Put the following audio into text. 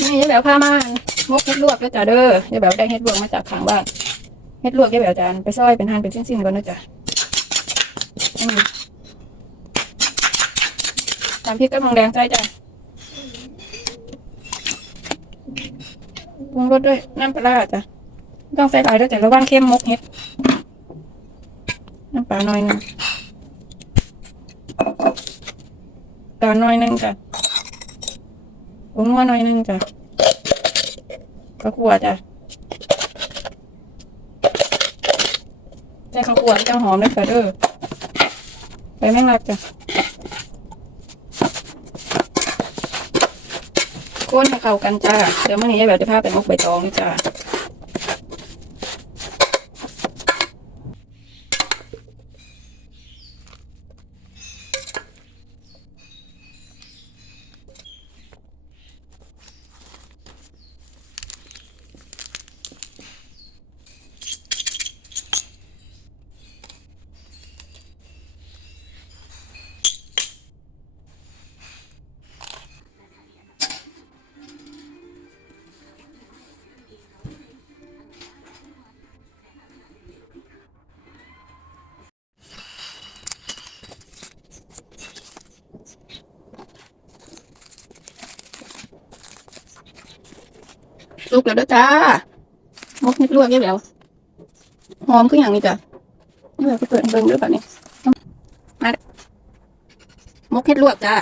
นี่ยายแหววพามามกเฮ็ดลวกแล้วจ้ะเด้อยายแหววได้เฮ็ดลวกมาจากข้างบ้านเฮ็ดลวกยายแหววจานไปซอยเป็นหั่นเป็นชิ้นๆก่อนนะจ๊ะตามพริกกับทองแดงใส่จ้ะปรุงรสด้วยน้ำปลาจ้ะต้องใส่หลายด้วยจ้ะระวังเค็มมกเฮ็ดน้ำปลาหน่อยหนึงตาหน่อยหนึงจ้ะ งนัวหน่อยนึงจ้ะข้าวคั่วจ้ะใส่ข้าวคั่วเจ้าหอมเลยค่ะเด้อไปแม่งรักจ้ะก้นให้เข้ากันจ้าเดี๋ยวเมื่อนี้ยายแบบจะพาไปมกใบตองนี่จ้า ลูกแล้วเด้อจ้ามกนิดลวกยอะแบบหอมคืออย่างนี้จ้ะนี่แบบเปิดเบิ่งด้วยแบบนี้มามกเห็ดลวกจ้า